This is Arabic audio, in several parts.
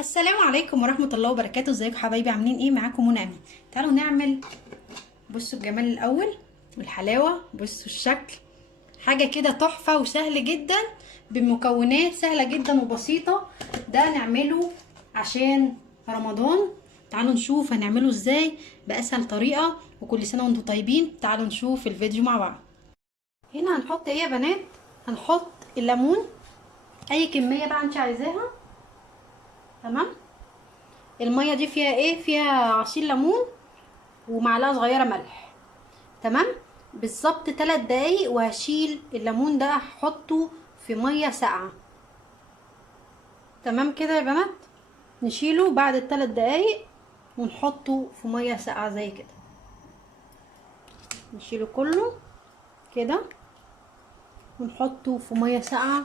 السلام عليكم ورحمة الله وبركاته. ازيكم حبايبي؟ عاملين ايه؟ معاكم منى امين. تعالوا نعمل. بصوا الجمال الاول والحلاوة، بصوا الشكل، حاجة كده تحفة وسهل جدا بمكونات سهلة جدا وبسيطة. ده نعمله عشان رمضان. تعالوا نشوف هنعمله ازاي بأسهل طريقة، وكل سنة وانتم طيبين. تعالوا نشوف الفيديو مع بعض. هنا هنحط ايه يا بنات؟ هنحط الليمون، اي كمية بقى انت عايزاها. تمام. الميه دي فيها ايه؟ فيها عصير ليمون ومعلقه صغيره ملح. تمام. بالظبط 3 دقايق وهشيل الليمون ده هحطه في ميه ساقعه. تمام كده يا بنات. نشيله بعد ال3 دقايق ونحطه في ميه ساقعه زي كده. نشيله كله كده ونحطه في ميه ساقعه.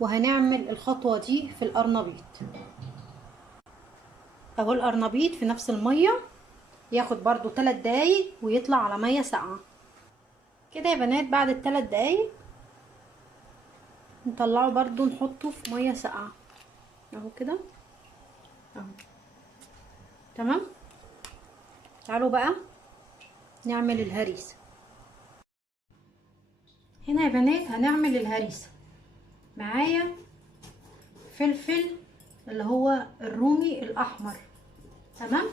وهنعمل الخطوه دي في القرنبيط اهو. القرنبيط في نفس الميه ياخد برضو 3 دقايق ويطلع على ميه ساقعه كده يا بنات. بعد ال3 دقايق نطلعه برضو نحطه في ميه ساقعه اهو كده اهو. تمام. تعالوا بقى نعمل الهريسه. هنا يا بنات هنعمل الهريسه. معايا فلفل اللي هو الرومي الاحمر. تمام.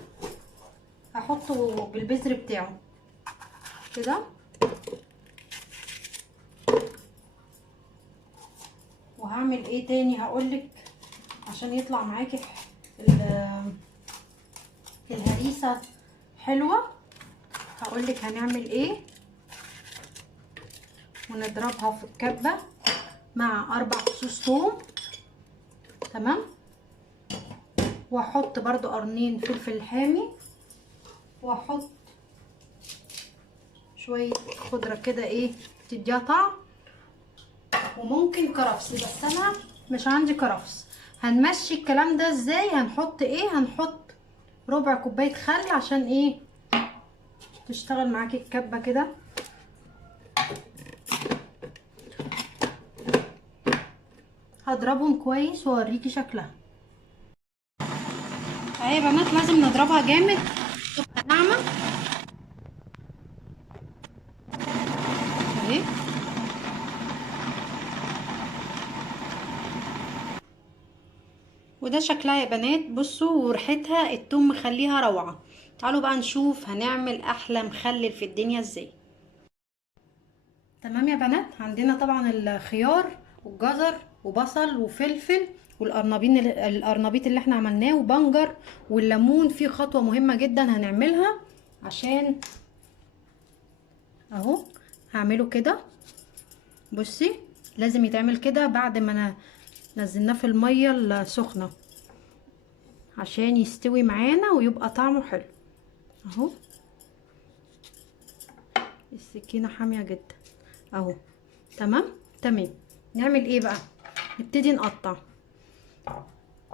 هحطه بالبذر بتاعه كده. وهعمل ايه تاني هقولك عشان يطلع معاكي الهريسه حلوه. هقولك هنعمل ايه. ونضربها في الكبه مع 4 فصوص ثوم. تمام. واحط برضو قرنين فلفل حامي، واحط شويه خضره كده ايه تديها طعم، وممكن كرفس بس انا مش عندي كرفس. هنمشي الكلام ده ازاي؟ هنحط ايه؟ هنحط ربع كوبايه خل عشان ايه تشتغل معاكي الكبه كده. هضربهم كويس واوريكي شكلها. اهي يا بنات لازم نضربها جامد تبقى ناعمه اهي. وده شكلها يا بنات. بصوا وريحتها التوم مخليها روعه. تعالوا بقى نشوف هنعمل احلى مخلل في الدنيا ازاي. تمام يا بنات. عندنا طبعا الخيار والجزر وبصل وفلفل القرنبيط اللي احنا عملناه وبنجر والليمون. في خطوه مهمه جدا هنعملها عشان اهو هعمله كده. بصي لازم يتعمل كده بعد ما نزلناه في الميه السخنه عشان يستوي معانا ويبقى طعمه حلو اهو. السكينه حاميه جدا اهو. تمام. تمام. نعمل ايه بقى؟ نبتدي نقطع.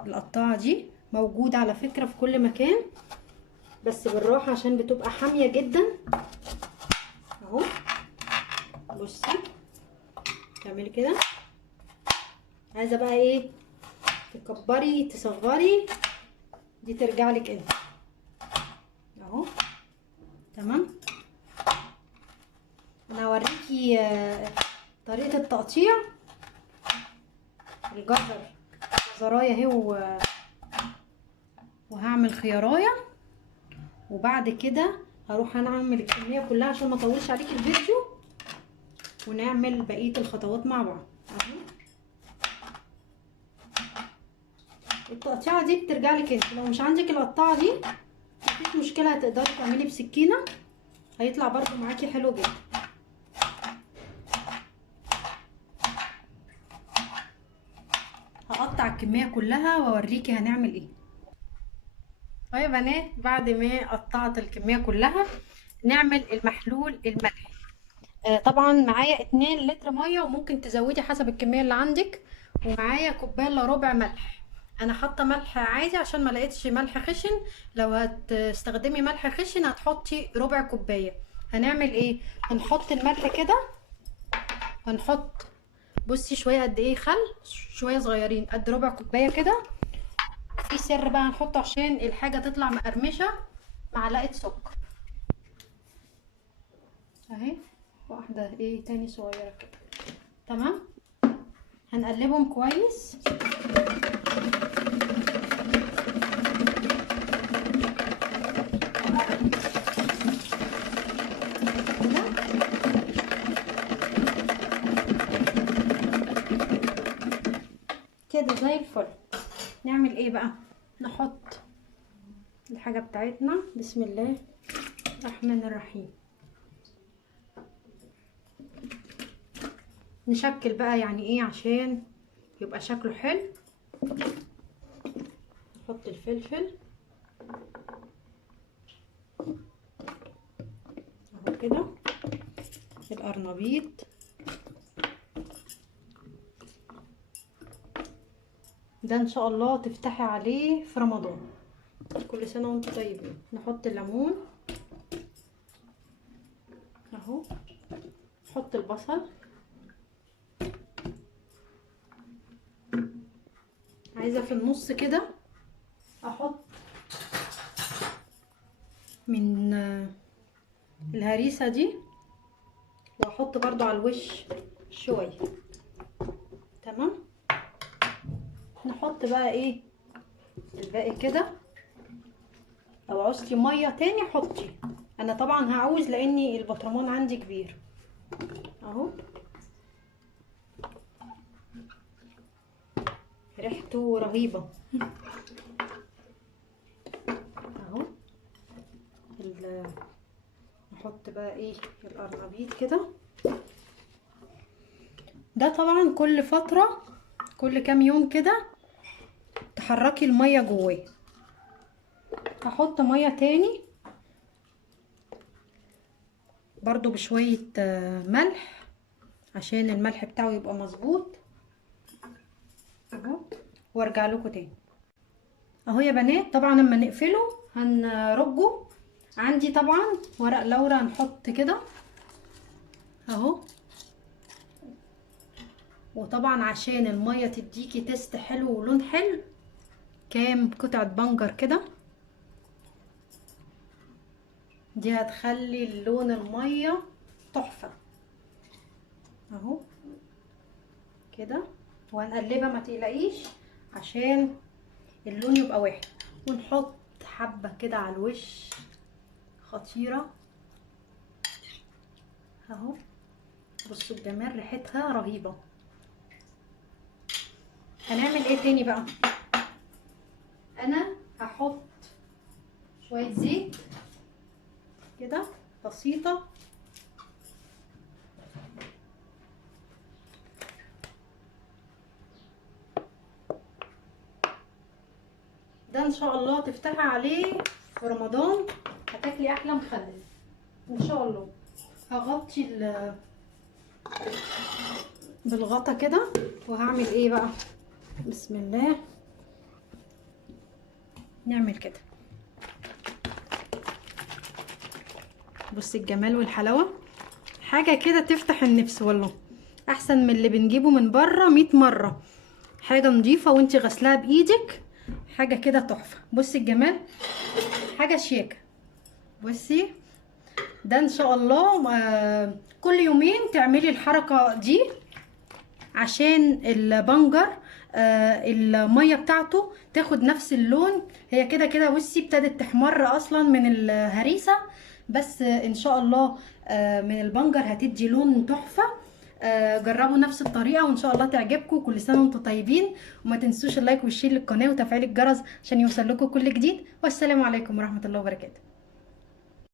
القطاعه دي موجوده على فكره في كل مكان، بس بالراحه عشان بتبقى حاميه جدا اهو. بصي تعملي كده. عايزه بقى ايه تكبري تصغري دي ترجع لك انت اهو. تمام. انا هوريكي طريقه التقطيع. جزرايه اهي وهعمل خيارايه. وبعد كده هروح انا اعمل الكميه كلها عشان ما اطولش عليكي الفيديو، ونعمل بقيه الخطوات مع بعض اهو. التقطيعه دي بترجع لك انت. لو مش عندك القطاعه دي مفيش مشكله، هتقدري تعملي بسكينه هيطلع برضو معاكي حلو جدا. هقطع الكميه كلها واوريكي هنعمل ايه. طيب يا بنات بعد ما قطعت الكميه كلها نعمل المحلول الملح. طبعا معايا 2 لتر ميه وممكن تزودي حسب الكميه اللي عندك. ومعايا كوبايه الا ربع ملح. انا حاطه ملح عادي عشان ما لقيتش ملح خشن. لو هتستخدمي ملح خشن هتحطي ربع كوبايه. هنعمل ايه؟ هنحط الملح كده. هنحط بصي شويه قد ايه خل، شويه صغيرين قد ربع كوبايه كده. في سر بقى هنحطه عشان الحاجه تطلع مقرمشه. معلقه سكر اهي، واحده ايه تاني صغيره كده. تمام، هنقلبهم كويس. كده زي الفل. نعمل ايه بقى؟ نحط الحاجه بتاعتنا. بسم الله الرحمن الرحيم. نشكل بقى يعني ايه عشان يبقى شكله حلو. نحط الفلفل اهو كده، القرنبيط، ده ان شاء الله تفتحي عليه في رمضان. كل سنه وانتم طيبين. نحط الليمون اهو، نحط البصل، عايزه في النص كده احط من الهريسه دي، واحط برضو على الوش شويه. تمام، نحط بقى ايه الباقي كده. لو عوزتي ميه تاني حطي، انا طبعا هعوز لاني البطرمان عندي كبير اهو. ريحته رهيبه اهو. نحط بقى ايه القرنبيط كده. ده طبعا كل فتره، كل كام يوم كده تحركي الميه جواه. هحط ميه تاني برضو بشويه ملح عشان الملح بتاعه يبقى مظبوط اهو، وارجع لكم تاني اهو يا بنات. طبعا لما نقفله هنرجه. عندي طبعا ورق لورا هنحط كده اهو. وطبعا عشان الميه تديكي تست حلو ولون حلو، كام قطعه بنجر كده، دي هتخلي لون الميه تحفه اهو كده. وهنقلبها ما تقلقيش عشان اللون يبقى واحد. ونحط حبه كده على الوش خطيره اهو. بصوا الجمال، ريحتها رهيبه. هنعمل ايه تاني بقى؟ انا هحط شويه زيت كده بسيطه ده ان شاء الله تفتحي عليه في رمضان هتاكلي احلى مخلل ان شاء الله. هغطي بالغطا كده. وهعمل ايه بقى؟ بسم الله، نعمل كده. بصي الجمال والحلاوه، حاجه كده تفتح النفس والله، احسن من اللي بنجيبه من بره 100 مره. حاجه نظيفه وانتي غسلاها بايدك، حاجه كده تحفه. بصي الجمال، حاجه شياكه. بصي ده ان شاء الله كل يومين تعملي الحركه دي عشان البنجر الميه بتاعته تاخد نفس اللون. هي كده كده بصي ابتدت تحمر اصلا من الهريسه، بس ان شاء الله من البنجر هتدي لون تحفه. جربوا نفس الطريقه وان شاء الله تعجبكم. كل سنه وانتم طيبين، وما تنسوش اللايك والشير للقناه وتفعيل الجرس عشان يوصل لكم كل جديد. والسلام عليكم ورحمه الله وبركاته.